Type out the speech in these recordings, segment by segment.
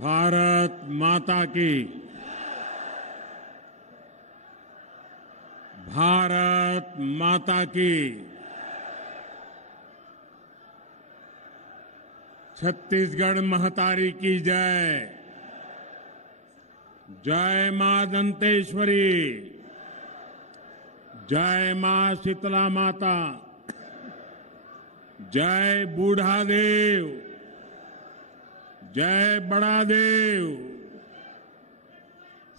भारत माता की। भारत माता की। छत्तीसगढ़ महतारी की जय। जय मां दंतेश्वरी। जय मां शीतला माता। जय बूढ़ा देव। जय बड़ा देव।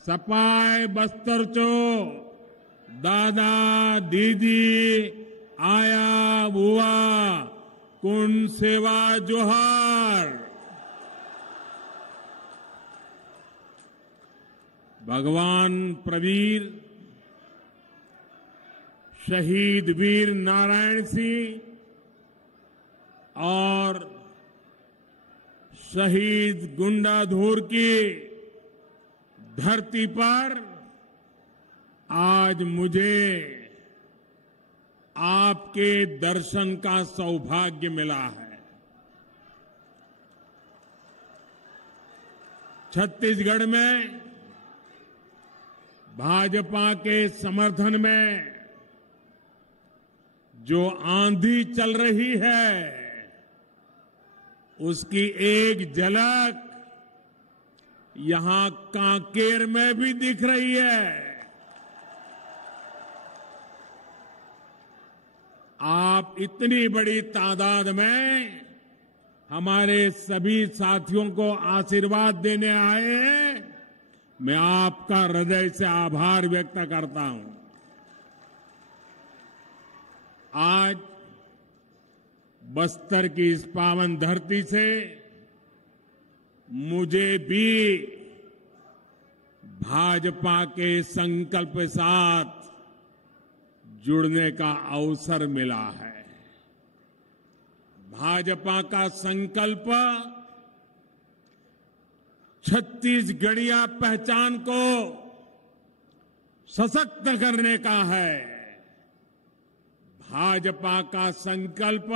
सपाय बस्तर चो दादा दीदी आया बुआ कुंड सेवा जोहार। भगवान प्रवीर शहीद वीर नारायण सिंह और शहीद गुंडाधुर की धरती पर आज मुझे आपके दर्शन का सौभाग्य मिला है। छत्तीसगढ़ में भाजपा के समर्थन में जो आंधी चल रही है उसकी एक झलक यहां कांकेर में भी दिख रही है। आप इतनी बड़ी तादाद में हमारे सभी साथियों को आशीर्वाद देने आए हैं। मैं आपका हृदय से आभार व्यक्त करता हूं। आज बस्तर की इस पावन धरती से मुझे भी भाजपा के संकल्प के साथ जुड़ने का अवसर मिला है। भाजपा का संकल्प छत्तीसगढ़िया पहचान को सशक्त करने का है। भाजपा का संकल्प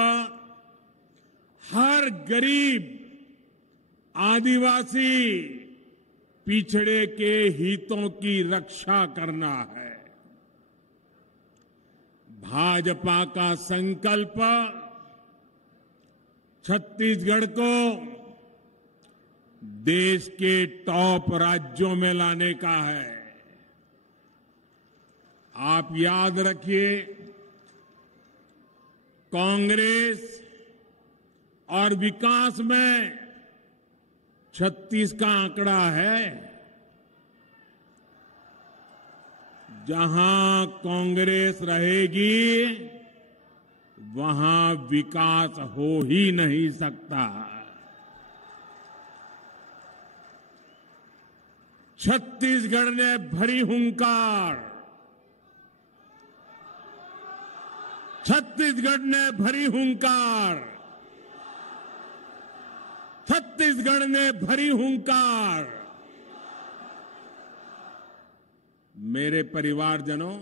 हर गरीब, आदिवासी, पिछड़े के हितों की रक्षा करना है। भाजपा का संकल्प छत्तीसगढ़ को देश के टॉप राज्यों में लाने का है। आप याद रखिए, कांग्रेस और विकास में 36 का आंकड़ा है। जहां कांग्रेस रहेगी वहां विकास हो ही नहीं सकता। छत्तीसगढ़ ने भरी हुंकार, छत्तीसगढ़ ने भरी हुंकार, छत्तीसगढ़ ने भरी हुंकार। मेरे परिवारजनों,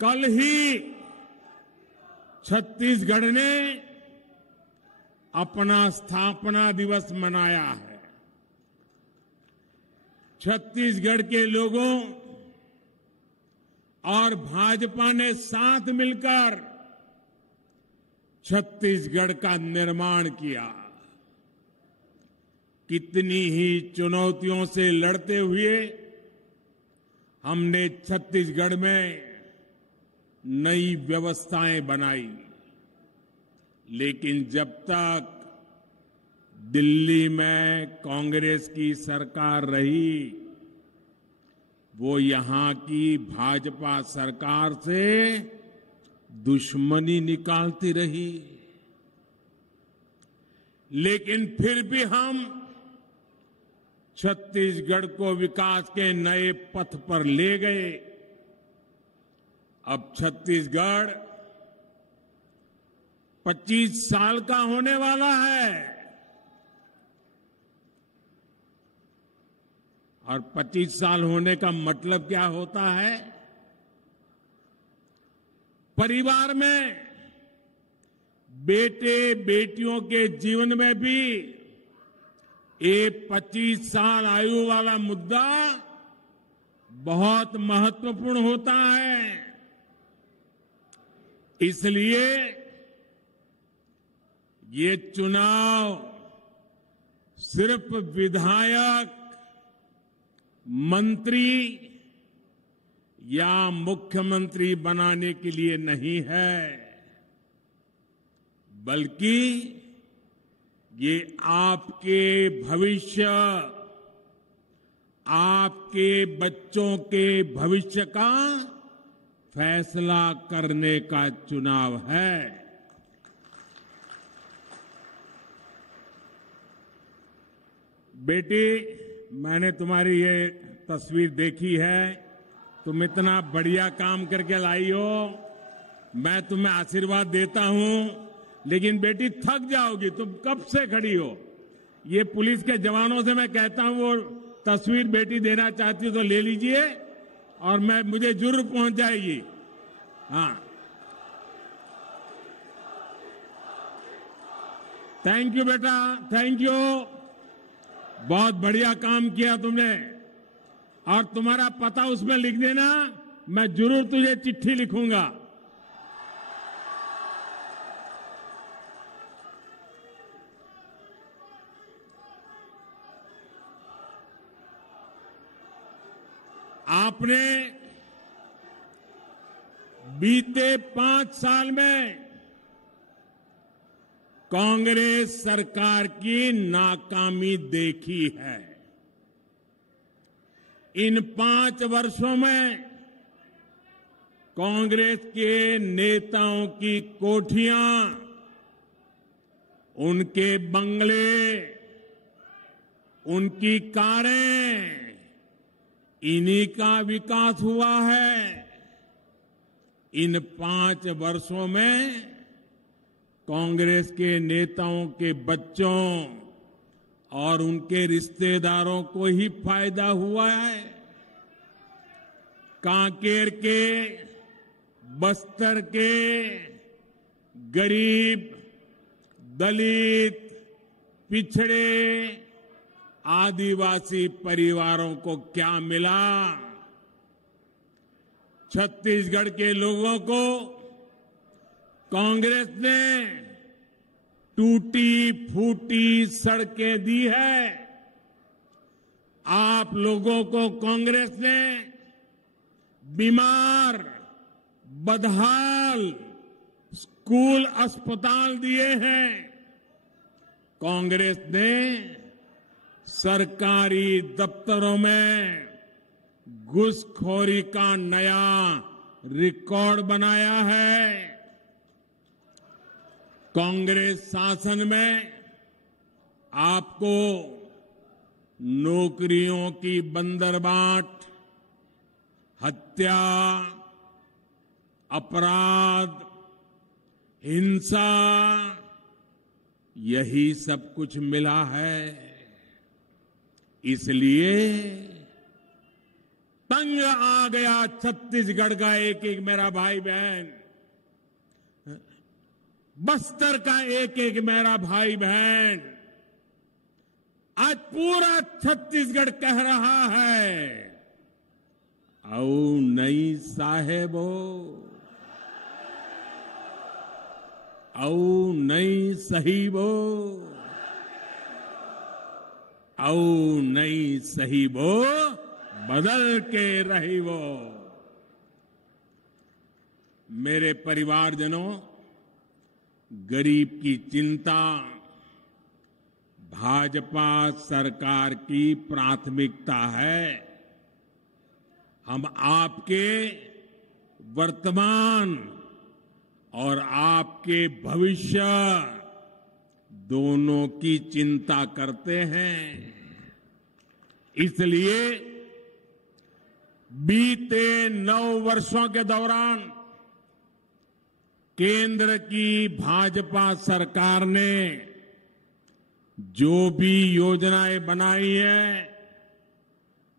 कल ही छत्तीसगढ़ ने अपना स्थापना दिवस मनाया है। छत्तीसगढ़ के लोगों और भाजपा ने साथ मिलकर छत्तीसगढ़ का निर्माण किया। कितनी ही चुनौतियों से लड़ते हुए हमने छत्तीसगढ़ में नई व्यवस्थाएं बनाई, लेकिन जब तक दिल्ली में कांग्रेस की सरकार रही, वो यहां की भाजपा सरकार से दुश्मनी निकालती रही। लेकिन फिर भी हम छत्तीसगढ़ को विकास के नए पथ पर ले गए। अब छत्तीसगढ़ 25 साल का होने वाला है और 25 साल होने का मतलब क्या होता है? परिवार में बेटे बेटियों के जीवन में भी ये 25 साल आयु वाला मुद्दा बहुत महत्वपूर्ण होता है। इसलिए ये चुनाव सिर्फ विधायक, मंत्री या मुख्यमंत्री बनाने के लिए नहीं है, बल्कि ये आपके भविष्य, आपके बच्चों के भविष्य का फैसला करने का चुनाव है। बेटी, मैंने तुम्हारी ये तस्वीर देखी है। तुम इतना बढ़िया काम करके लाई हो, मैं तुम्हें आशीर्वाद देता हूं। लेकिन बेटी, थक जाओगी, तुम कब से खड़ी हो। ये पुलिस के जवानों से मैं कहता हूं, वो तस्वीर बेटी देना चाहती हो तो ले लीजिए, और मुझे जरूर पहुंच जाएगी। हाँ, थैंक यू बेटा, थैंक यू। बहुत बढ़िया काम किया तुमने। और तुम्हारा पता उसमें लिख देना, मैं जरूर तुझे चिट्ठी लिखूंगा। आपने बीते 5 साल में कांग्रेस सरकार की नाकामी देखी है। इन 5 वर्षों में कांग्रेस के नेताओं की कोठियां, उनके बंगले, उनकी कारें, इन्हीं का विकास हुआ है। इन 5 वर्षों में कांग्रेस के नेताओं के बच्चों और उनके रिश्तेदारों को ही फायदा हुआ है। कांकेर के, बस्तर के गरीब, दलित, पिछड़े, आदिवासी परिवारों को क्या मिला। छत्तीसगढ़ के लोगों को कांग्रेस ने टूटी फूटी सड़कें दी है। आप लोगों को कांग्रेस ने बीमार, बदहाल स्कूल, अस्पताल दिए हैं। कांग्रेस ने सरकारी दफ्तरों में घूसखोरी का नया रिकॉर्ड बनाया है। कांग्रेस शासन में आपको नौकरियों की बंदरबाट, हत्या, अपराध, हिंसा, यही सब कुछ मिला है। इसलिए तंग आ गया छत्तीसगढ़ का एक एक मेरा भाई बहन, बस्तर का एक एक मेरा भाई बहन। आज पूरा छत्तीसगढ़ कह रहा है, औ नहीं साहेबो, औ नहीं सहीबो, औ नहीं सहीबो, बदल के रही वो। मेरे परिवारजनों, गरीब की चिंता भाजपा सरकार की प्राथमिकता है। हम आपके वर्तमान और आपके भविष्य दोनों की चिंता करते हैं। इसलिए बीते 9 वर्षों के दौरान केंद्र की भाजपा सरकार ने जो भी योजनाएं बनाई हैं,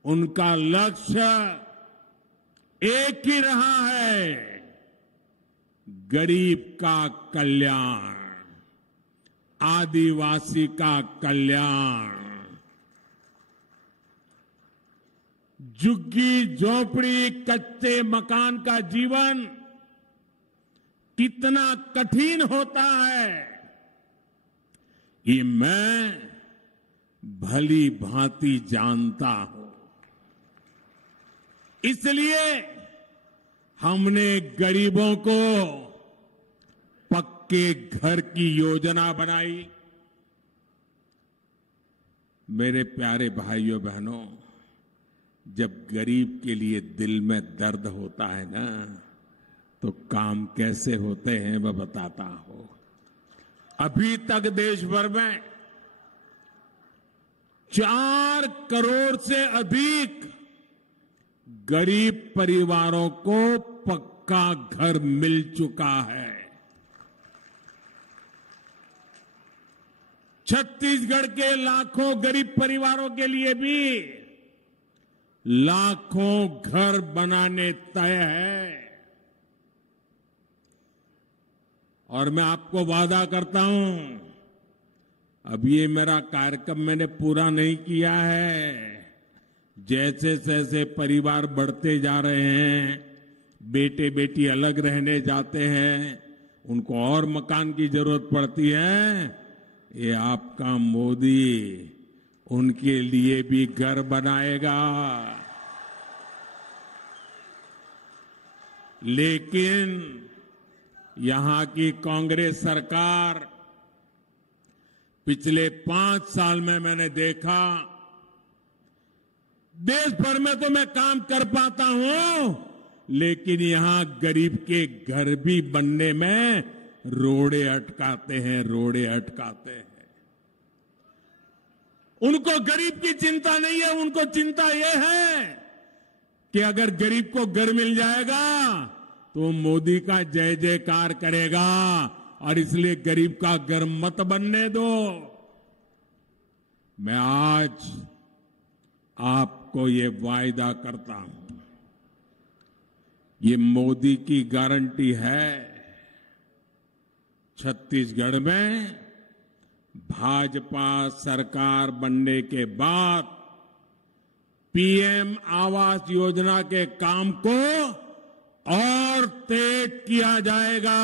उनका लक्ष्य एक ही रहा है, गरीब का कल्याण, आदिवासी का कल्याण, झुग्गी झोपड़ी कच्चे मकान का जीवन कितना कठिन होता है, ये मैं भली भांति जानता हूं। इसलिए हमने गरीबों को पक्के घर की योजना बनाई। मेरे प्यारे भाइयों बहनों, जब गरीब के लिए दिल में दर्द होता है ना, तो काम कैसे होते हैं मैं बताता हूं। अभी तक देश भर में 4 करोड़ से अधिक गरीब परिवारों को पक्का घर मिल चुका है। छत्तीसगढ़ के लाखों गरीब परिवारों के लिए भी लाखों घर बनाने तय है। और मैं आपको वादा करता हूं, अब ये मेरा कार्यक्रम मैंने पूरा नहीं किया है। जैसे जैसे परिवार बढ़ते जा रहे हैं, बेटे बेटी अलग रहने जाते हैं, उनको और मकान की जरूरत पड़ती है, ये आपका मोदी उनके लिए भी घर बनाएगा। लेकिन यहां की कांग्रेस सरकार पिछले 5 साल में मैंने देखा, देश भर में तो मैं काम कर पाता हूं, लेकिन यहां गरीब के घर भी बनने में रोड़े अटकाते हैं, रोड़े अटकाते हैं। उनको गरीब की चिंता नहीं है, उनको चिंता यह है कि अगर गरीब को घर मिल जाएगा तो मोदी का जय जयकार करेगा, और इसलिए गरीब का घर मत बनने दो। मैं आज आपको ये वायदा करता हूं, ये मोदी की गारंटी है। छत्तीसगढ़ में भाजपा सरकार बनने के बाद पीएम आवास योजना के काम को और तेज किया जाएगा।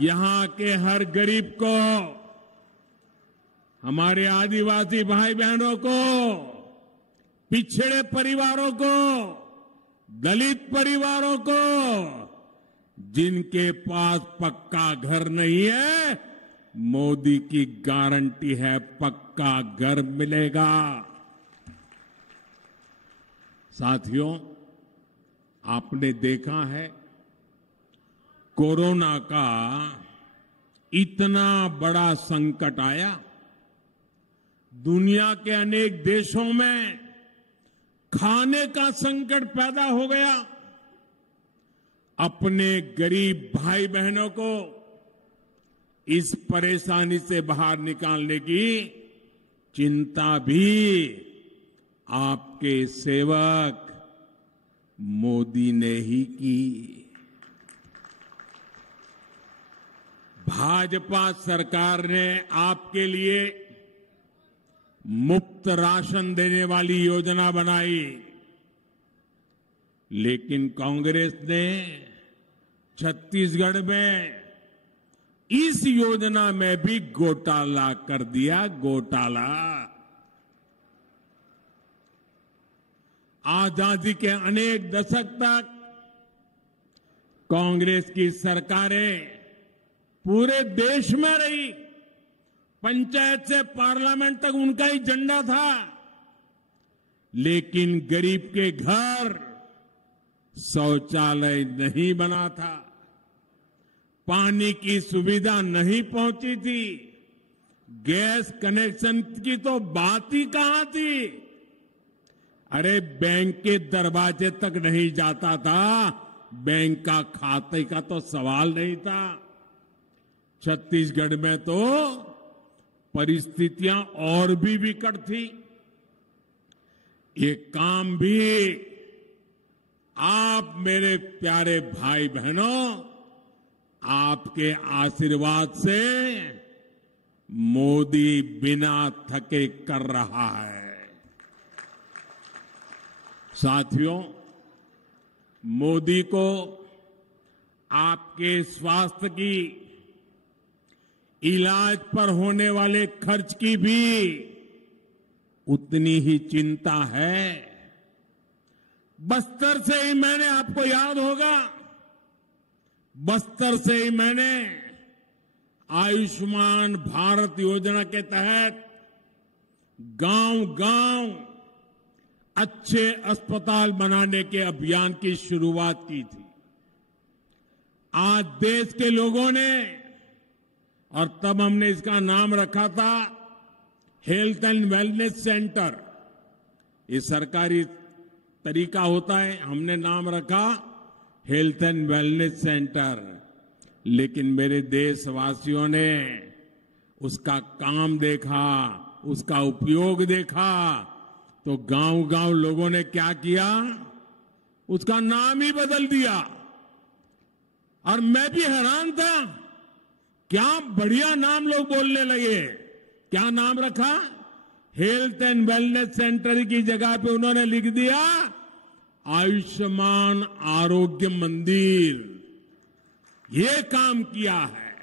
यहां के हर गरीब को, हमारे आदिवासी भाई बहनों को, पिछड़े परिवारों को, दलित परिवारों को, जिनके पास पक्का घर नहीं है, मोदी की गारंटी है पक्का घर मिलेगा। साथियों, आपने देखा है कोरोना का इतना बड़ा संकट आया, दुनिया के अनेक देशों में खाने का संकट पैदा हो गया। अपने गरीब भाई बहनों को इस परेशानी से बाहर निकालने की चिंता भी आपके सेवक मोदी ने ही की। भाजपा सरकार ने आपके लिए मुफ्त राशन देने वाली योजना बनाई, लेकिन कांग्रेस ने छत्तीसगढ़ में इस योजना में भी घोटाला कर दिया, घोटाला। आजादी के अनेक दशक तक कांग्रेस की सरकारें पूरे देश में रही, पंचायत से पार्लियामेंट तक उनका ही झंडा था, लेकिन गरीब के घर शौचालय नहीं बना था, पानी की सुविधा नहीं पहुंची थी, गैस कनेक्शन की तो बात ही कहां थी। अरे बैंक के दरवाजे तक नहीं जाता था, बैंक का खाते का तो सवाल नहीं था। छत्तीसगढ़ में तो परिस्थितियां और भी विकट थी। ये काम भी आप मेरे प्यारे भाई बहनों, आपके आशीर्वाद से मोदी बिना थके कर रहा है। साथियों, मोदी को आपके स्वास्थ्य की, इलाज पर होने वाले खर्च की भी उतनी ही चिंता है। बस्तर से ही मैंने, आपको याद होगा, बस्तर से ही मैंने आयुष्मान भारत योजना के तहत गांव-गांव अच्छे अस्पताल बनाने के अभियान की शुरुआत की थी। आज देश के लोगों ने, और तब हमने इसका नाम रखा था हेल्थ एंड वेलनेस सेंटर, ये सरकारी तरीका होता है, हमने नाम रखा हेल्थ एंड वेलनेस सेंटर। लेकिन मेरे देशवासियों ने उसका काम देखा, उसका उपयोग देखा, तो गांव-गांव लोगों ने क्या किया, उसका नाम ही बदल दिया। और मैं भी हैरान था, क्या बढ़िया नाम लोग बोलने लगे। क्या नाम रखा? हेल्थ एंड वेलनेस सेंटर की जगह पे उन्होंने लिख दिया आयुष्मान आरोग्य मंदिर। ये काम किया है,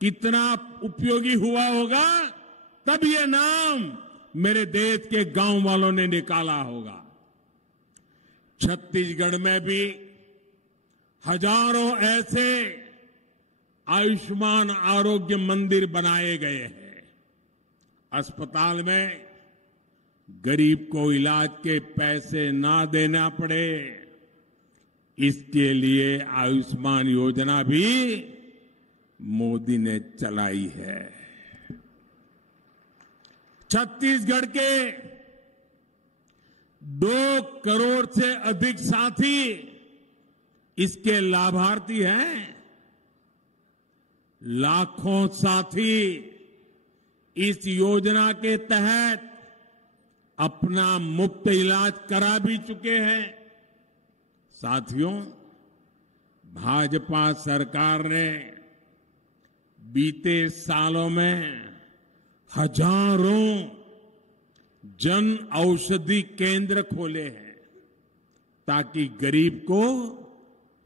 कितना उपयोगी हुआ होगा, तब ये नाम मेरे देश के गांव वालों ने निकाला होगा। छत्तीसगढ़ में भी हजारों ऐसे आयुष्मान आरोग्य मंदिर बनाए गए हैं। अस्पताल में गरीब को इलाज के पैसे ना देना पड़े, इसके लिए आयुष्मान योजना भी मोदी ने चलाई है। छत्तीसगढ़ के 2 करोड़ से अधिक साथी इसके लाभार्थी हैं। लाखों साथी इस योजना के तहत अपना मुफ्त इलाज करा भी चुके हैं। साथियों, भाजपा सरकार ने बीते सालों में हजारों जन औषधि केंद्र खोले हैं ताकि गरीब को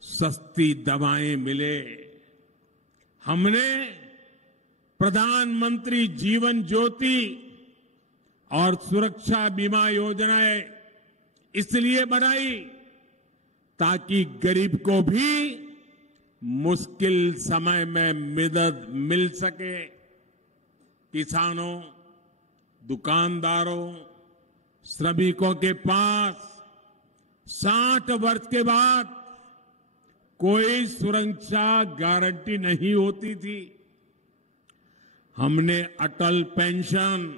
सस्ती दवाएं मिले। हमने प्रधानमंत्री जीवन ज्योति और सुरक्षा बीमा योजनाएं इसलिए बनाई ताकि गरीब को भी मुश्किल समय में मदद मिल सके। किसानों, दुकानदारों, श्रमिकों के पास 60 वर्ष के बाद कोई सुरक्षा गारंटी नहीं होती थी। हमने अटल पेंशन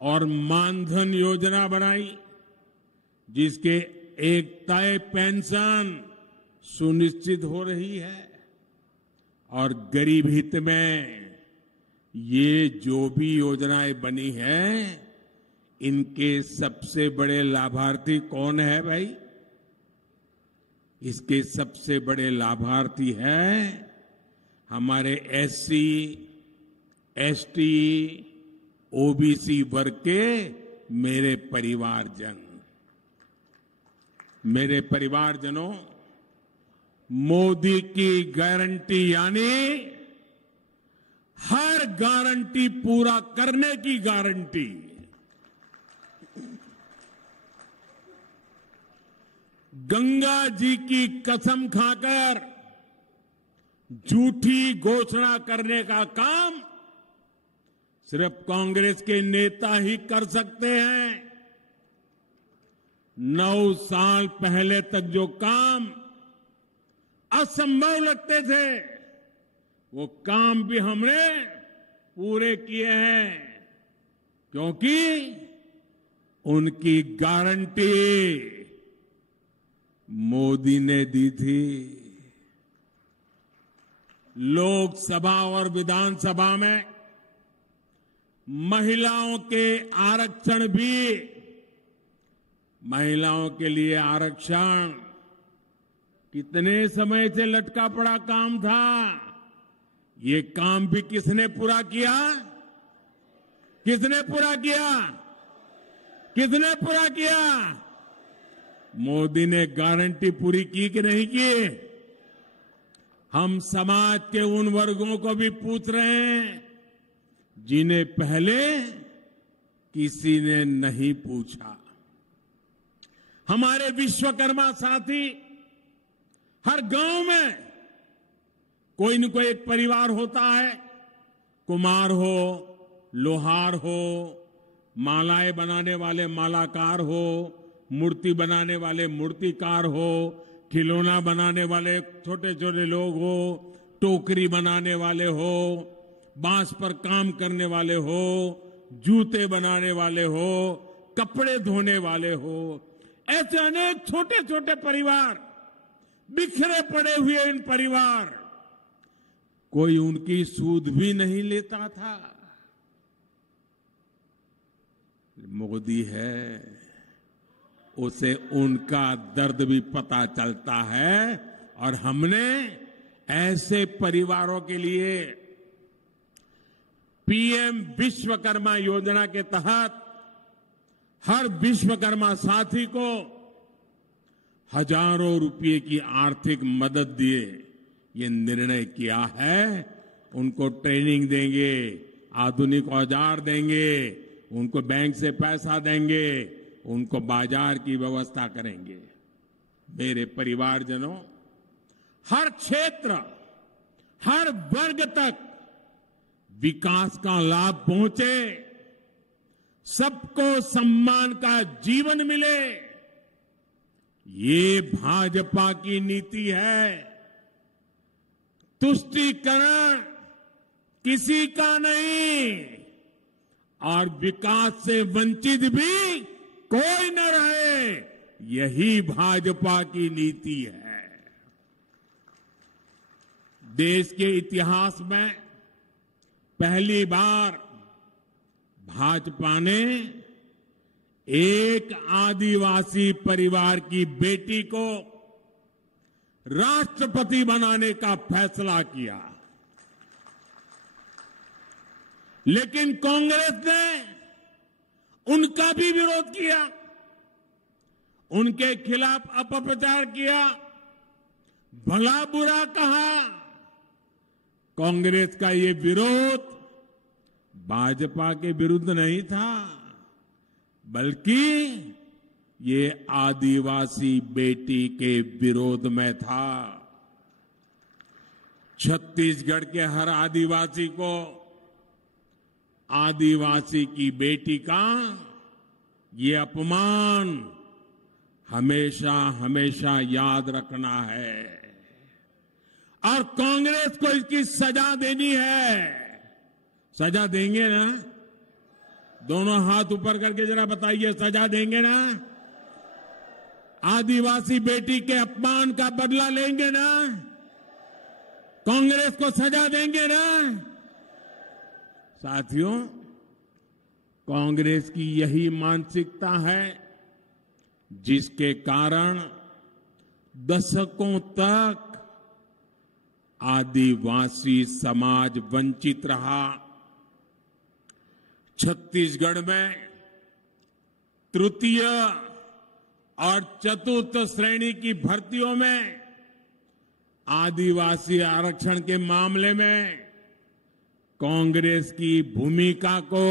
और मानधन योजना बनाई, जिसके एक तय पेंशन सुनिश्चित हो रही है। और गरीब हित में ये जो भी योजनाएं बनी हैं, इनके सबसे बड़े लाभार्थी कौन है भाई? इसके सबसे बड़े लाभार्थी हैं हमारे एससी, एसटी, ओबीसी वर्ग के मेरे परिवारजन। मेरे परिवारजनों, मोदी की गारंटी यानी हर गारंटी पूरा करने की गारंटी। गंगा जी की कसम खाकर झूठी घोषणा करने का काम सिर्फ कांग्रेस के नेता ही कर सकते हैं। 9 साल पहले तक जो काम असंभव लगते थे, वो काम भी हमने पूरे किए हैं, क्योंकि उनकी गारंटी मोदी ने दी थी। लोकसभा और विधानसभा में महिलाओं के आरक्षण भी, महिलाओं के लिए आरक्षण कितने समय से लटका पड़ा काम था। ये काम भी किसने पूरा किया? किसने पूरा किया? किसने पूरा किया? मोदी ने गारंटी पूरी की कि नहीं की? हम समाज के उन वर्गों को भी पूछ रहे हैं जिन्हें पहले किसी ने नहीं पूछा। हमारे विश्वकर्मा साथी, हर गांव में कोई न कोई एक परिवार होता है, कुम्हार हो, लोहार हो, मालाएं बनाने वाले मालाकार हो, मूर्ति बनाने वाले मूर्तिकार हो, खिलौना बनाने वाले छोटे छोटे लोग हो, टोकरी बनाने वाले हो, बांस पर काम करने वाले हो, जूते बनाने वाले हो, कपड़े धोने वाले हो, ऐसे अनेक छोटे छोटे परिवार, बिखरे पड़े हुए इन परिवार, कोई उनकी सूद भी नहीं लेता था। मोदी है, उसे उनका दर्द भी पता चलता है और हमने ऐसे परिवारों के लिए पीएम विश्वकर्मा योजना के तहत हर विश्वकर्मा साथी को हजारों रुपए की आर्थिक मदद दिए ये निर्णय किया है। उनको ट्रेनिंग देंगे, आधुनिक औजार देंगे, उनको बैंक से पैसा देंगे, उनको बाजार की व्यवस्था करेंगे। मेरे परिवारजनों, हर क्षेत्र, हर वर्ग तक विकास का लाभ पहुंचे, सबको सम्मान का जीवन मिले, ये भाजपा की नीति है। तुष्टीकरण किसी का नहीं और विकास से वंचित भी कोई न रहे, यही भाजपा की नीति है। देश के इतिहास में पहली बार भाजपा ने एक आदिवासी परिवार की बेटी को राष्ट्रपति बनाने का फैसला किया, लेकिन कांग्रेस ने उनका भी विरोध किया, उनके खिलाफ अपप्रचार किया, भला बुरा कहा। कांग्रेस का ये विरोध भाजपा के विरुद्ध नहीं था, बल्कि ये आदिवासी बेटी के विरोध में था। छत्तीसगढ़ के हर आदिवासी को आदिवासी की बेटी का ये अपमान हमेशा हमेशा याद रखना है और कांग्रेस को इसकी सजा देनी है। सजा देंगे ना? दोनों हाथ ऊपर करके जरा बताइए, सजा देंगे ना? आदिवासी बेटी के अपमान का बदला लेंगे ना? कांग्रेस को सजा देंगे ना? साथियों, कांग्रेस की यही मानसिकता है जिसके कारण दशकों तक आदिवासी समाज वंचित रहा। छत्तीसगढ़ में तृतीय और चतुर्थ श्रेणी की भर्तियों में आदिवासी आरक्षण के मामले में कांग्रेस की भूमिका को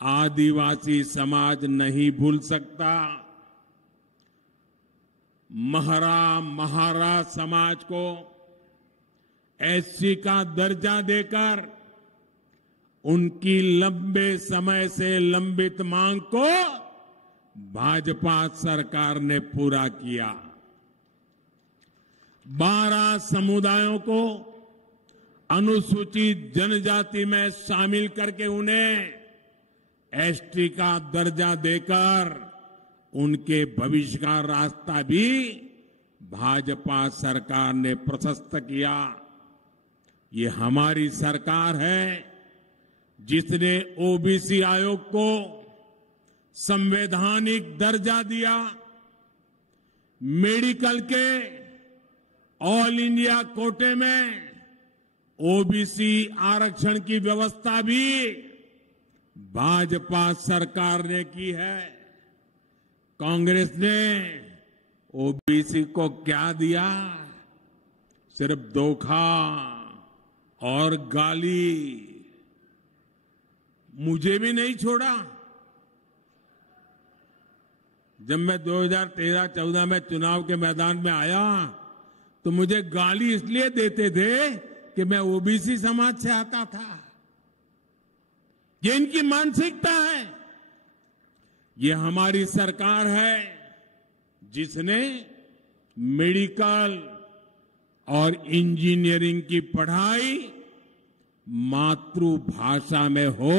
आदिवासी समाज नहीं भूल सकता। महरा महारा समाज को एससी का दर्जा देकर उनकी लंबे समय से लंबित मांग को भाजपा सरकार ने पूरा किया। 12 समुदायों को अनुसूचित जनजाति में शामिल करके उन्हें एसटी का दर्जा देकर उनके भविष्य का रास्ता भी भाजपा सरकार ने प्रशस्त किया। ये हमारी सरकार है जिसने ओबीसी आयोग को संवैधानिक दर्जा दिया, मेडिकल के ऑल इंडिया कोटे में ओबीसी आरक्षण की व्यवस्था भी भाजपा सरकार ने की है। कांग्रेस ने ओबीसी को क्या दिया? सिर्फ धोखा और गाली। मुझे भी नहीं छोड़ा। जब मैं 2013-14 में चुनाव के मैदान में आया तो मुझे गाली इसलिए देते थे कि मैं ओबीसी समाज से आता था। ये इनकी मानसिकता है। ये हमारी सरकार है जिसने मेडिकल और इंजीनियरिंग की पढ़ाई मातृभाषा में हो,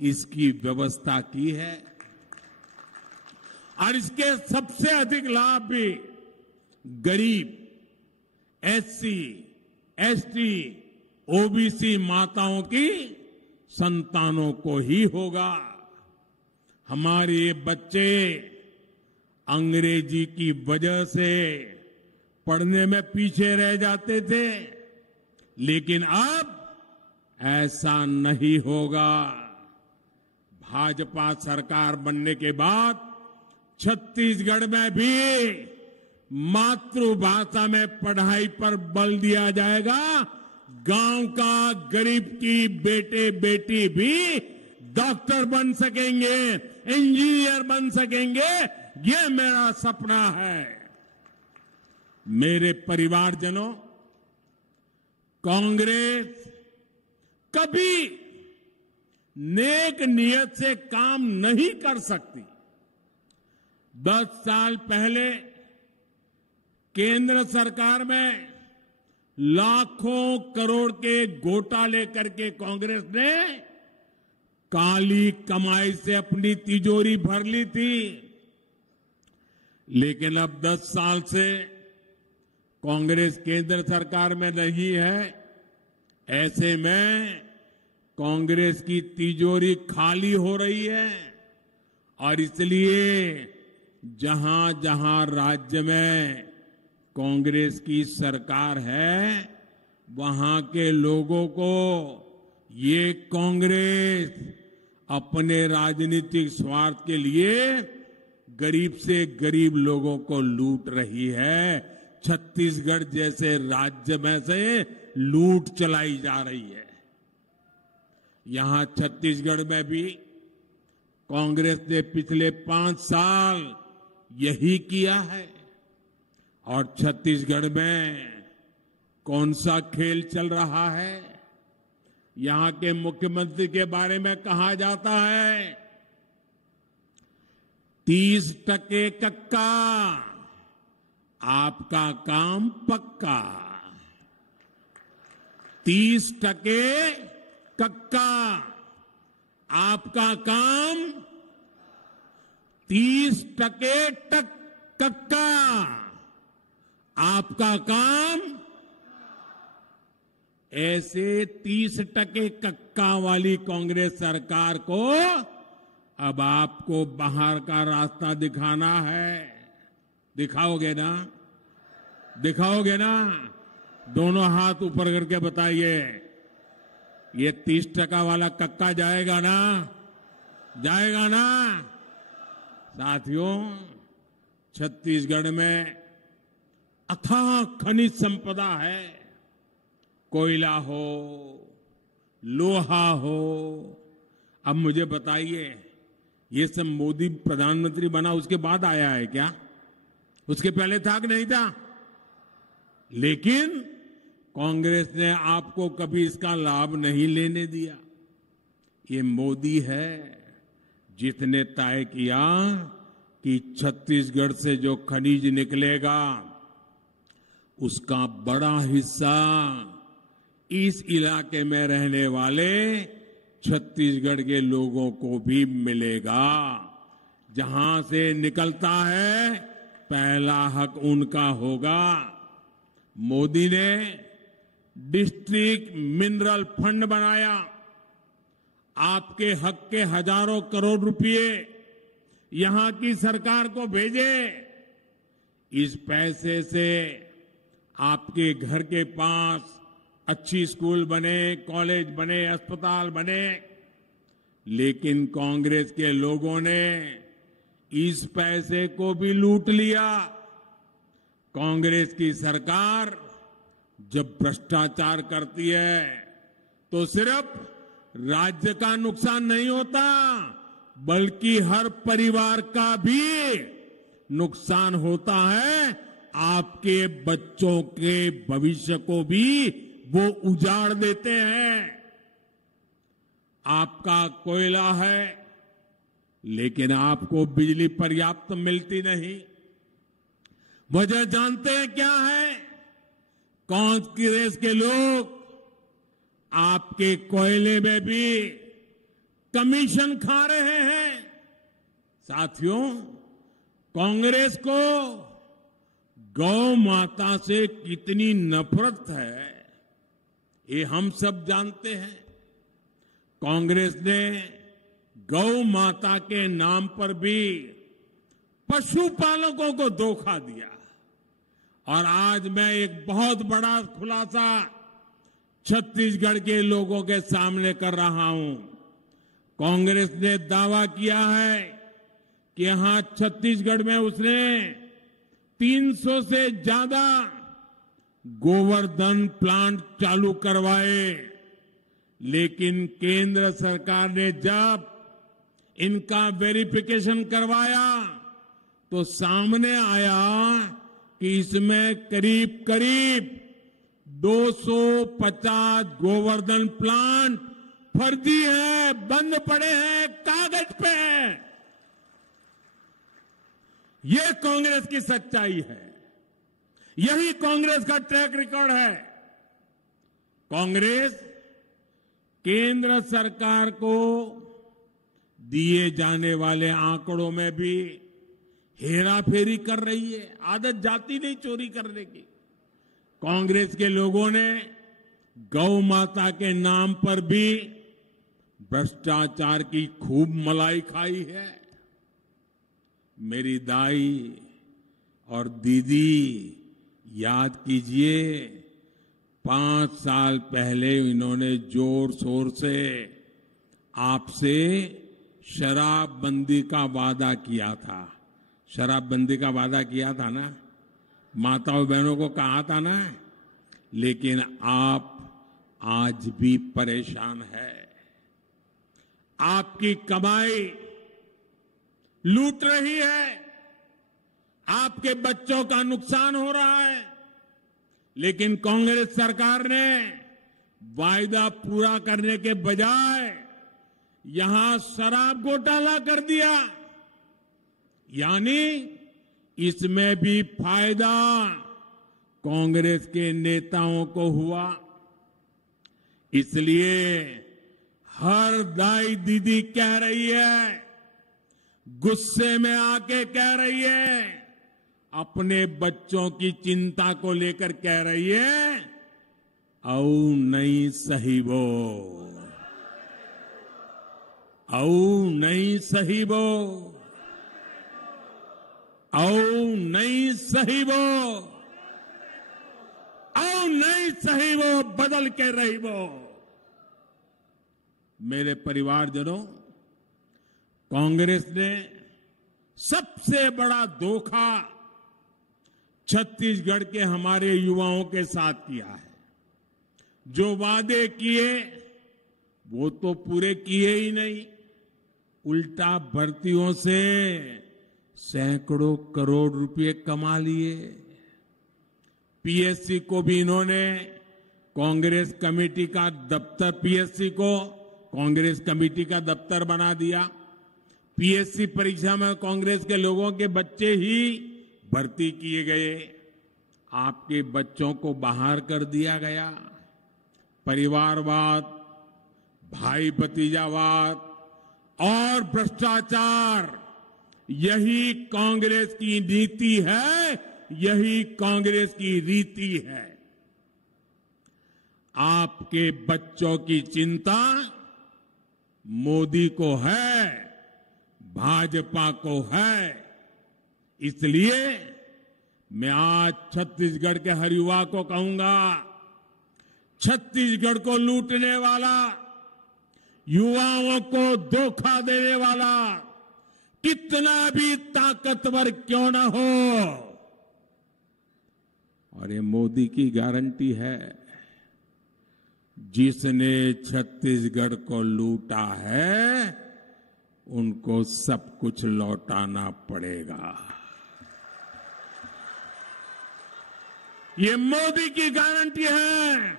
इसकी व्यवस्था की है। और इसके सबसे अधिक लाभ भी गरीब, एससी, एसटी, ओबीसी माताओं की संतानों को ही होगा। हमारे बच्चे अंग्रेजी की वजह से पढ़ने में पीछे रह जाते थे, लेकिन अब ऐसा नहीं होगा। भाजपा सरकार बनने के बाद छत्तीसगढ़ में भी मातृभाषा में पढ़ाई पर बल दिया जाएगा। गांव का गरीब की बेटे बेटी भी डॉक्टर बन सकेंगे, इंजीनियर बन सकेंगे। ये मेरा सपना है। मेरे परिवारजनों, कांग्रेस कभी नेक नियत से काम नहीं कर सकती। 10 साल पहले केंद्र सरकार में लाखों करोड़ के घोटाले करके कांग्रेस ने काली कमाई से अपनी तिजोरी भर ली थी। लेकिन अब 10 साल से कांग्रेस केंद्र सरकार में नहीं है। ऐसे में कांग्रेस की तिजोरी खाली हो रही है और इसलिए जहां जहां राज्य में कांग्रेस की सरकार है, वहां के लोगों को ये कांग्रेस अपने राजनीतिक स्वार्थ के लिए गरीब से गरीब लोगों को लूट रही है। छत्तीसगढ़ जैसे राज्य में से लूट चलाई जा रही है। यहां छत्तीसगढ़ में भी कांग्रेस ने पिछले 5 साल यही किया है। और छत्तीसगढ़ में कौन सा खेल चल रहा है? यहां के मुख्यमंत्री के बारे में कहा जाता है 30% कक्का, आपका काम पक्का। 30% कक्का, आपका काम 30% कक्का, आपका काम। ऐसे 30% कक्का वाली कांग्रेस सरकार को अब आपको बाहर का रास्ता दिखाना है। दिखाओगे ना? दिखाओगे ना? दोनों हाथ ऊपर करके बताइए, ये 30% वाला कक्का जाएगा ना? जाएगा ना? साथियों, छत्तीसगढ़ में अथाह खनिज संपदा है। कोयला हो, लोहा हो। अब मुझे बताइए, ये सब मोदी प्रधानमंत्री बना उसके बाद आया है क्या? उसके पहले था कि नहीं था? लेकिन कांग्रेस ने आपको कभी इसका लाभ नहीं लेने दिया। ये मोदी है जिसने तय किया कि छत्तीसगढ़ से जो खनिज निकलेगा उसका बड़ा हिस्सा इस इलाके में रहने वाले छत्तीसगढ़ के लोगों को भी मिलेगा। जहां से निकलता है पहला हक उनका होगा। मोदी ने डिस्ट्रिक्ट मिनरल फंड बनाया। आपके हक के हजारों करोड़ रुपए यहां की सरकार को भेजे। इस पैसे से आपके घर के पास अच्छी स्कूल बने, कॉलेज बने, अस्पताल बने। लेकिन कांग्रेस के लोगों ने इस पैसे को भी लूट लिया। कांग्रेस की सरकार जब भ्रष्टाचार करती है तो सिर्फ राज्य का नुकसान नहीं होता, बल्कि हर परिवार का भी नुकसान होता है। आपके बच्चों के भविष्य को भी वो उजाड़ देते हैं। आपका कोयला है, लेकिन आपको बिजली पर्याप्त मिलती नहीं। वजह जानते हैं क्या है? कांग्रेस के लोग आपके कोयले में भी कमीशन खा रहे हैं। साथियों, कांग्रेस को गौ माता से कितनी नफरत है, ये हम सब जानते हैं। कांग्रेस ने गौ माता के नाम पर भी पशुपालकों को धोखा दिया। और आज मैं एक बहुत बड़ा खुलासा छत्तीसगढ़ के लोगों के सामने कर रहा हूं। कांग्रेस ने दावा किया है कि यहां छत्तीसगढ़ में उसने 300 से ज्यादा गोवर्धन प्लांट चालू करवाए, लेकिन केंद्र सरकार ने जब इनका वेरिफिकेशन करवाया तो सामने आया कि इसमें करीब करीब 250 गोवर्धन प्लांट फर्जी है, बंद पड़े हैं, कागज पे है। ये कांग्रेस की सच्चाई है, यही कांग्रेस का ट्रैक रिकॉर्ड है। कांग्रेस केंद्र सरकार को दिए जाने वाले आंकड़ों में भी हेराफेरी कर रही है। आदत जाती नहीं चोरी करने की। कांग्रेस के लोगों ने गौ माता के नाम पर भी भ्रष्टाचार की खूब मलाई खाई है। मेरी दाई और दीदी याद कीजिए, 5 साल पहले इन्होंने जोर शोर से आपसे शराबबंदी का वादा किया था। शराबबंदी का वादा किया था ना, माताओं बहनों को कहा था ना, लेकिन आप आज भी परेशान है। आपकी कमाई लूट रही है, आपके बच्चों का नुकसान हो रहा है, लेकिन कांग्रेस सरकार ने वायदा पूरा करने के बजाय यहां शराब घोटाला कर दिया। यानी इसमें भी फायदा कांग्रेस के नेताओं को हुआ। इसलिए हर दाई दीदी कह रही है, गुस्से में आके कह रही है, अपने बच्चों की चिंता को लेकर कह रही है, औ नहीं सही वो, औ नहीं सही वो, औ नहीं सही वो, औ नहीं सही वो, बदल के रही वो। मेरे परिवारजनों, कांग्रेस ने सबसे बड़ा धोखा छत्तीसगढ़ के हमारे युवाओं के साथ किया है। जो वादे किए वो तो पूरे किए ही नहीं, उल्टा भर्तियों से सैकड़ों करोड़ रुपए कमा लिए। पीएससी को भी इन्होंने कांग्रेस कमेटी का दफ्तर, पीएससी को कांग्रेस कमेटी का दफ्तर बना दिया। पीएससी परीक्षा में कांग्रेस के लोगों के बच्चे ही भर्ती किए गए। आपके बच्चों को बाहर कर दिया गया। परिवारवाद, भाई भतीजावाद और भ्रष्टाचार, यही कांग्रेस की नीति है, यही कांग्रेस की रीति है। आपके बच्चों की चिंता मोदी को है, भाजपा को है। इसलिए मैं आज छत्तीसगढ़ के हर युवा को कहूंगा, छत्तीसगढ़ को लूटने वाला, युवाओं को धोखा देने वाला, कितना भी ताकतवर क्यों ना हो, और ये मोदी की गारंटी है, जिसने छत्तीसगढ़ को लूटा है उनको सब कुछ लौटाना पड़ेगा। ये मोदी की गारंटी है।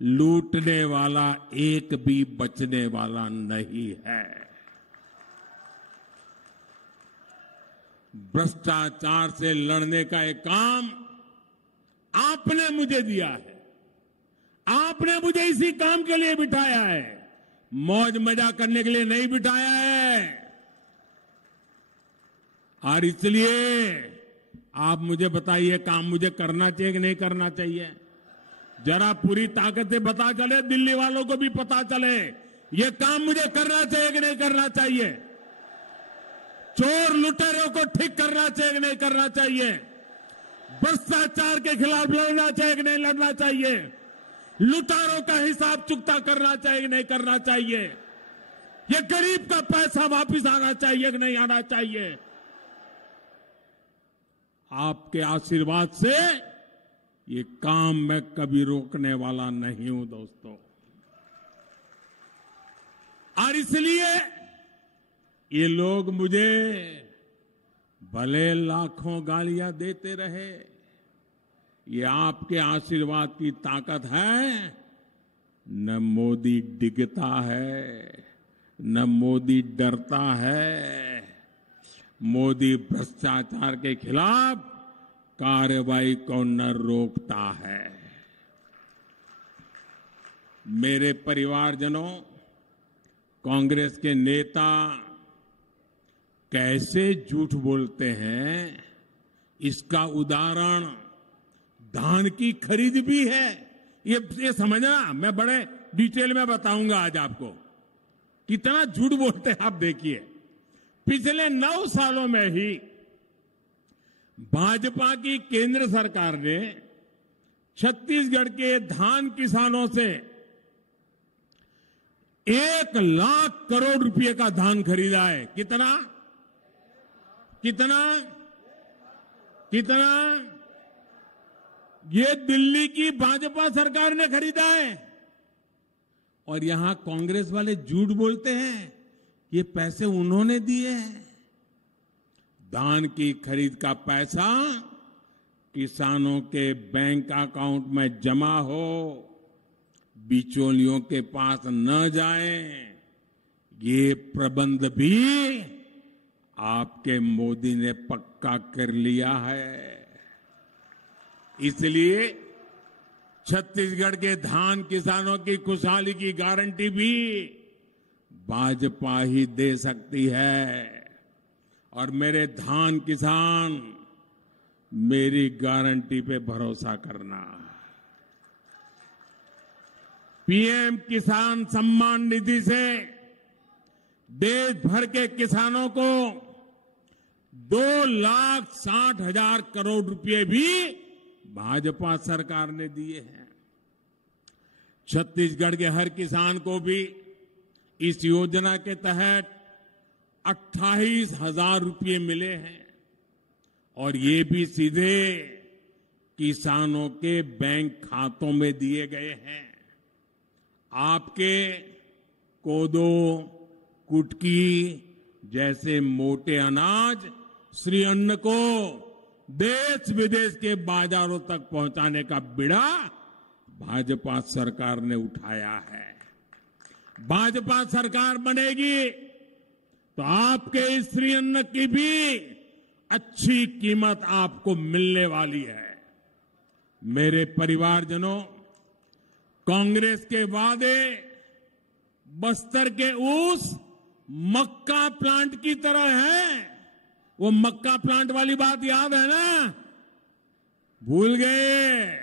लूटने वाला एक भी बचने वाला नहीं है। भ्रष्टाचार से लड़ने का एक काम आपने मुझे दिया है। आपने मुझे इसी काम के लिए बिठाया है, मौज मजा करने के लिए नहीं बिठाया है। और इसलिए आप मुझे बताइए, काम मुझे करना चाहिए कि नहीं करना चाहिए? जरा पूरी ताकत से बता चले, दिल्ली वालों को भी पता चले, ये काम मुझे करना चाहिए कि नहीं करना चाहिए? चोर लुटेरों को ठीक करना चाहिए कि नहीं करना चाहिए? भ्रष्टाचार के खिलाफ लड़ना चाहिए कि नहीं लड़ना चाहिए? लुटारों का हिसाब चुकता करना चाहिए कि नहीं करना चाहिए? ये गरीब का पैसा वापस आना चाहिए कि नहीं आना चाहिए? आपके आशीर्वाद से ये काम मैं कभी रोकने वाला नहीं हूं दोस्तों। और इसलिए ये लोग मुझे भले लाखों गालियां देते रहे, ये आपके आशीर्वाद की ताकत है। न मोदी डिगता है, न मोदी डरता है। मोदी भ्रष्टाचार के खिलाफ कार्रवाई को न रोकता है। मेरे परिवारजनों, कांग्रेस के नेता कैसे झूठ बोलते हैं, इसका उदाहरण धान की खरीद भी है। ये समझना, मैं बड़े डिटेल में बताऊंगा आज आपको कितना झूठ बोलते हैं। आप देखिए, पिछले 9 सालों में ही भाजपा की केंद्र सरकार ने छत्तीसगढ़ के धान किसानों से 1 लाख करोड़ रुपए का धान खरीदा है। कितना कितना कितना? ये दिल्ली की भाजपा सरकार ने खरीदा है। और यहां कांग्रेस वाले झूठ बोलते हैं, ये पैसे उन्होंने दिए हैं। धान की खरीद का पैसा किसानों के बैंक अकाउंट में जमा हो, बिचौलियों के पास न जाए, ये प्रबंध भी आपके मोदी ने पक्का कर लिया है। इसलिए छत्तीसगढ़ के धान किसानों की खुशहाली की गारंटी भी भाजपा ही दे सकती है। और मेरे धान किसान, मेरी गारंटी पे भरोसा करना। पीएम किसान सम्मान निधि से देश भर के किसानों को 2,60,000 करोड़ रुपए भी भाजपा सरकार ने दिए हैं। छत्तीसगढ़ के हर किसान को भी इस योजना के तहत 28,000 रुपये मिले हैं, और ये भी सीधे किसानों के बैंक खातों में दिए गए हैं। आपके कोदो, कुटकी जैसे मोटे अनाज, श्री अन्न को देश विदेश के बाजारों तक पहुंचाने का बीड़ा भाजपा सरकार ने उठाया है। भाजपा सरकार बनेगी तो आपके इस श्री अन्न की भी अच्छी कीमत आपको मिलने वाली है। मेरे परिवारजनों, कांग्रेस के वादे बस्तर के उस मक्का प्लांट की तरह है। वो मक्का प्लांट वाली बात याद है ना? भूल गए?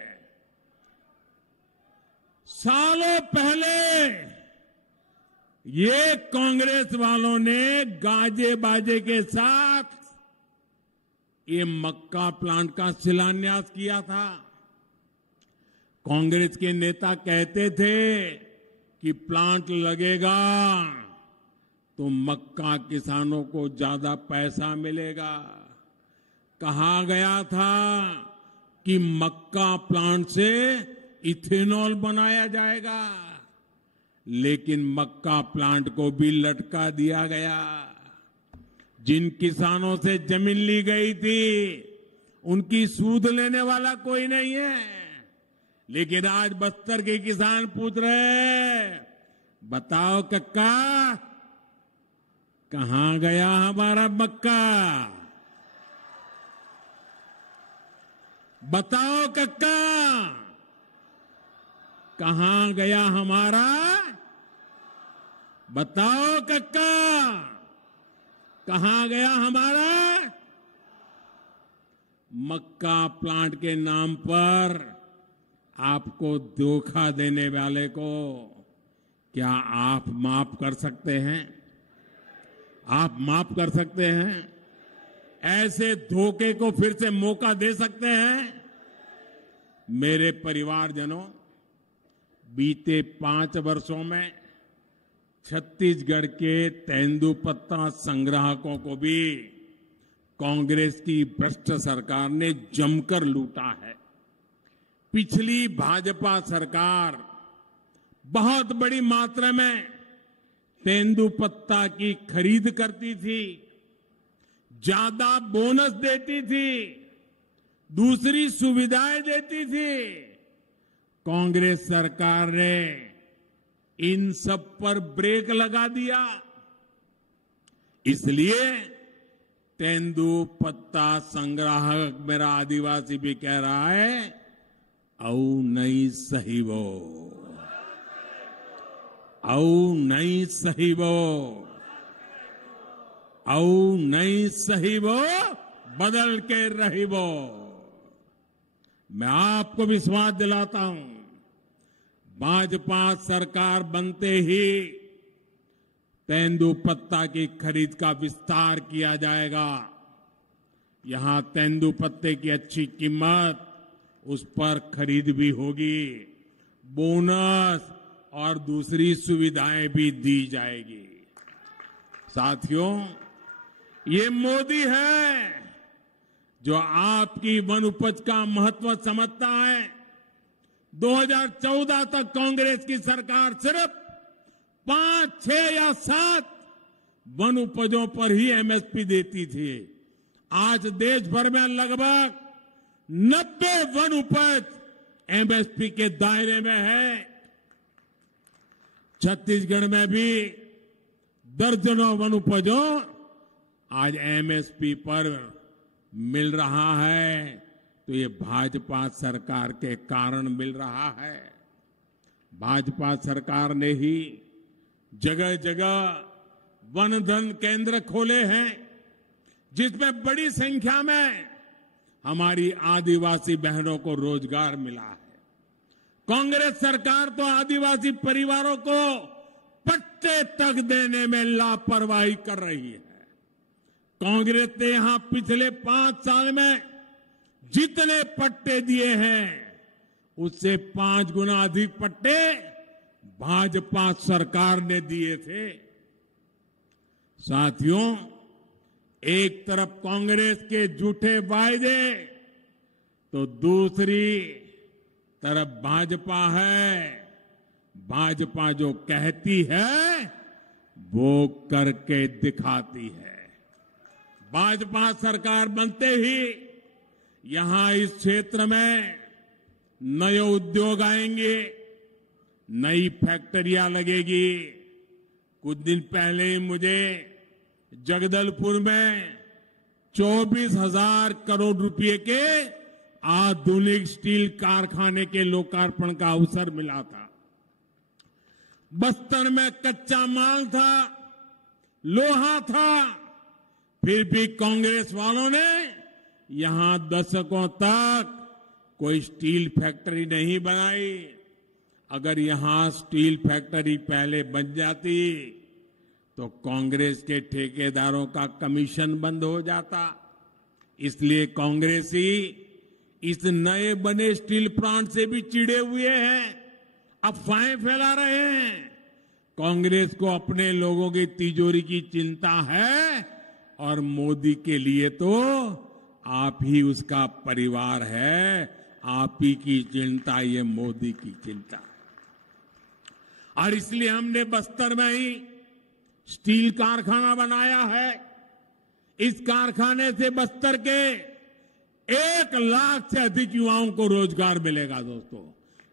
सालों पहले ये कांग्रेस वालों ने गाजे बाजे के साथ ये मक्का प्लांट का शिलान्यास किया था। कांग्रेस के नेता कहते थे कि प्लांट लगेगा तो मक्का किसानों को ज्यादा पैसा मिलेगा। कहा गया था कि मक्का प्लांट से इथेनॉल बनाया जाएगा, लेकिन मक्का प्लांट को भी लटका दिया गया। जिन किसानों से जमीन ली गई थी उनकी सूद लेने वाला कोई नहीं है, लेकिन आज बस्तर के किसान पूछ रहे हैं, बताओ कक्का कहां गया हमारा मक्का? बताओ कक्का कहां गया हमारा? बताओ कक्का कहां गया हमारा? मक्का प्लांट के नाम पर आपको धोखा देने वाले को क्या आप माफ कर सकते हैं? आप माफ कर सकते हैं? ऐसे धोखे को फिर से मौका दे सकते हैं? मेरे परिवारजनों, बीते 5 वर्षों में छत्तीसगढ़ के तेंदुपत्ता संग्राहकों को भी कांग्रेस की भ्रष्ट सरकार ने जमकर लूटा है। पिछली भाजपा सरकार बहुत बड़ी मात्रा में तेंदुपत्ता की खरीद करती थी, ज्यादा बोनस देती थी, दूसरी सुविधाएं देती थी। कांग्रेस सरकार ने इन सब पर ब्रेक लगा दिया। इसलिए तेंदुपत्ता संग्राहक मेरा आदिवासी भी कह रहा है, औ नहीं सही वो, औ नहीं सही वो, औ नहीं सही वो, बदल के रही वो। मैं आपको विश्वास दिलाता हूं, भाजपा सरकार बनते ही तेंदुपत्ता की खरीद का विस्तार किया जाएगा। यहां तेंदुपत्ते की अच्छी कीमत, उस पर खरीद भी होगी, बोनस और दूसरी सुविधाएं भी दी जाएगी। साथियों, ये मोदी है जो आपकी वन उपज का महत्व समझता है। 2014 तक कांग्रेस की सरकार सिर्फ 5, 6 या 7 वन उपजों पर ही एमएसपी देती थी। आज देश भर में लगभग 90 वन उपज एमएसपी के दायरे में है। छत्तीसगढ़ में भी दर्जनों वन उपजों आज एमएसपी पर मिल रहा है, तो ये भाजपा सरकार के कारण मिल रहा है। भाजपा सरकार ने ही जगह जगह वन धन केंद्र खोले हैं, जिसमें बड़ी संख्या में हमारी आदिवासी बहनों को रोजगार मिला है। कांग्रेस सरकार तो आदिवासी परिवारों को पट्टे तक देने में लापरवाही कर रही है। कांग्रेस ने यहां पिछले 5 साल में जितने पट्टे दिए हैं, उससे 5 गुना अधिक पट्टे भाजपा सरकार ने दिए थे। साथियों, एक तरफ कांग्रेस के झूठे वायदे, तो दूसरी तरफ भाजपा है। भाजपा जो कहती है वो करके दिखाती है। भाजपा सरकार बनते ही यहां इस क्षेत्र में नए उद्योग आएंगे, नई फैक्ट्रियां लगेगी। कुछ दिन पहले ही मुझे जगदलपुर में 24,000 करोड़ रुपए के आधुनिक स्टील कारखाने के लोकार्पण का अवसर मिला था। बस्तर में कच्चा माल था, लोहा था, फिर भी कांग्रेस वालों ने यहां दशकों तक कोई स्टील फैक्ट्री नहीं बनाई। अगर यहां स्टील फैक्ट्री पहले बन जाती तो कांग्रेस के ठेकेदारों का कमीशन बंद हो जाता। इसलिए कांग्रेसी इस नए बने स्टील प्लांट से भी चिढ़े हुए हैं, अफवाहें फैला रहे हैं। कांग्रेस को अपने लोगों की तिजोरी की चिंता है और मोदी के लिए तो आप ही उसका परिवार है। आप ही की चिंता ये मोदी की चिंता है। और इसलिए हमने बस्तर में ही स्टील कारखाना बनाया है। इस कारखाने से बस्तर के 1 लाख से अधिक युवाओं को रोजगार मिलेगा। दोस्तों,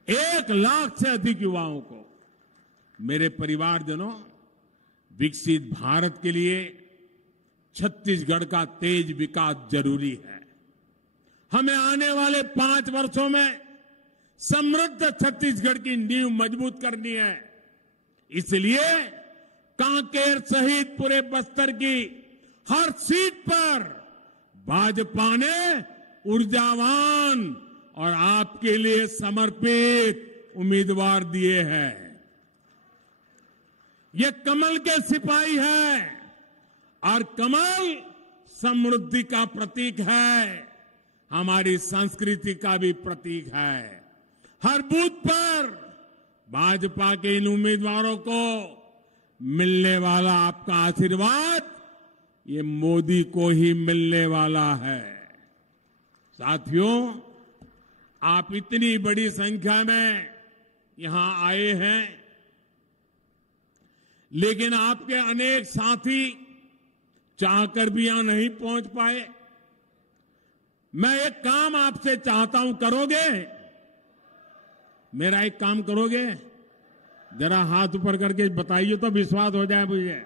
1 लाख से अधिक युवाओं को। मेरे परिवारजनों, विकसित भारत के लिए छत्तीसगढ़ का तेज विकास जरूरी है। हमें आने वाले 5 वर्षों में समृद्ध छत्तीसगढ़ की नींव मजबूत करनी है। इसलिए कांकेर सहित पूरे बस्तर की हर सीट पर भाजपा ने ऊर्जावान और आपके लिए समर्पित उम्मीदवार दिए हैं। ये कमल के सिपाही है और कमल समृद्धि का प्रतीक है, हमारी संस्कृति का भी प्रतीक है। हर बूथ पर भाजपा के इन उम्मीदवारों को मिलने वाला आपका आशीर्वाद ये मोदी को ही मिलने वाला है। साथियों, आप इतनी बड़ी संख्या में यहां आए हैं, लेकिन आपके अनेक साथी चाहकर भी यहां नहीं पहुंच पाए। मैं एक काम आपसे चाहता हूं, करोगे? मेरा एक काम करोगे? जरा हाथ ऊपर करके बताइए तो विश्वास हो जाए मुझे।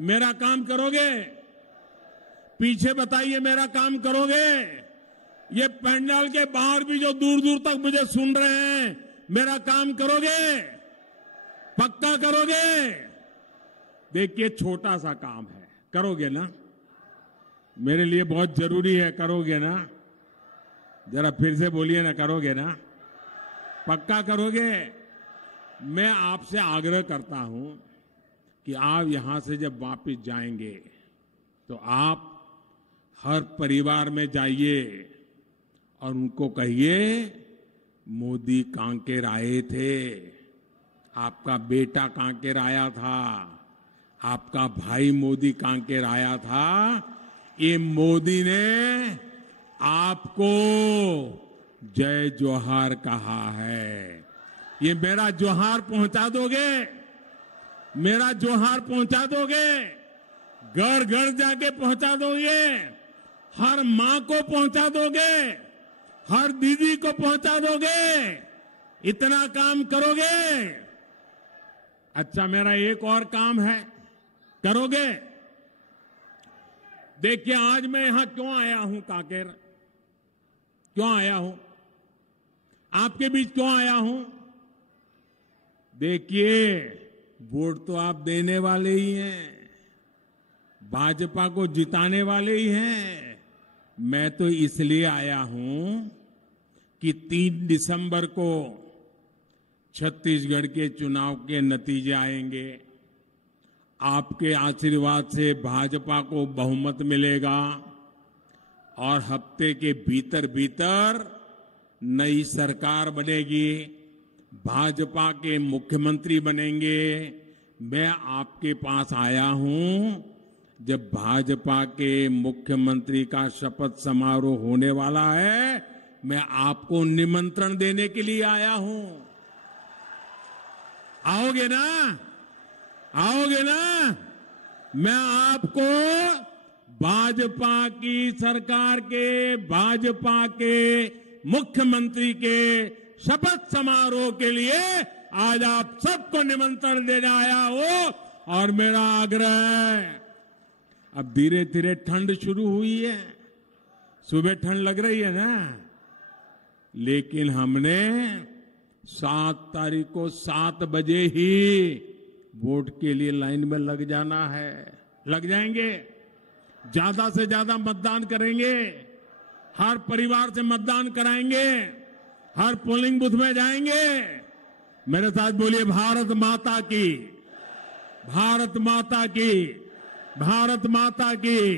मेरा काम करोगे? पीछे बताइए, मेरा काम करोगे? ये पंडाल के बाहर भी जो दूर दूर तक मुझे सुन रहे हैं, मेरा काम करोगे? पक्का करोगे? देखिए, छोटा सा काम है, करोगे ना? मेरे लिए बहुत जरूरी है, करोगे ना? जरा फिर से बोलिए ना, करोगे ना? पक्का करोगे? मैं आपसे आग्रह करता हूं कि आप यहां से जब वापस जाएंगे तो आप हर परिवार में जाइए और उनको कहिए, मोदी कांकेर आए थे, आपका बेटा कांकेर आया था, आपका भाई मोदी कांकेर आया था। ये मोदी ने आपको जय जोहार कहा है। ये मेरा जोहार पहुंचा दोगे? मेरा जोहार पहुंचा दोगे? घर घर जाके पहुंचा दोगे? हर मां को पहुंचा दोगे? हर दीदी को पहुंचा दोगे? इतना काम करोगे? अच्छा, मेरा एक और काम है, करोगे? देखिए, आज मैं यहां क्यों आया हूं कांकेर? क्यों आया हूं? आपके बीच क्यों आया हूं? देखिए, वोट तो आप देने वाले ही हैं, भाजपा को जिताने वाले ही हैं। मैं तो इसलिए आया हूं कि 3 दिसंबर को छत्तीसगढ़ के चुनाव के नतीजे आएंगे। आपके आशीर्वाद से भाजपा को बहुमत मिलेगा और हफ्ते के भीतर भीतर नई सरकार बनेगी, भाजपा के मुख्यमंत्री बनेंगे। मैं आपके पास आया हूं, जब भाजपा के मुख्यमंत्री का शपथ समारोह होने वाला है, मैं आपको निमंत्रण देने के लिए आया हूं। आओगे ना? आओगे ना? मैं आपको भाजपा की सरकार के, भाजपा के मुख्यमंत्री के शपथ समारोह के लिए आज आप सबको निमंत्रण देने आया हूं। और मेरा आग्रह है, अब धीरे धीरे ठंड शुरू हुई है, सुबह ठंड लग रही है ना, लेकिन हमने 7 तारीख को 7 बजे ही वोट के लिए लाइन में लग जाना है। लग जाएंगे, ज्यादा से ज्यादा मतदान करेंगे, हर परिवार से मतदान कराएंगे, हर पोलिंग बूथ में जाएंगे। मेरे साथ बोलिए, भारत माता की, भारत माता की, भारत माता की।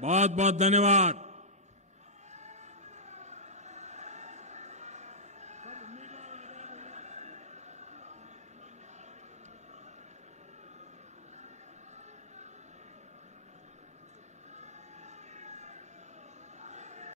बहुत बहुत धन्यवाद।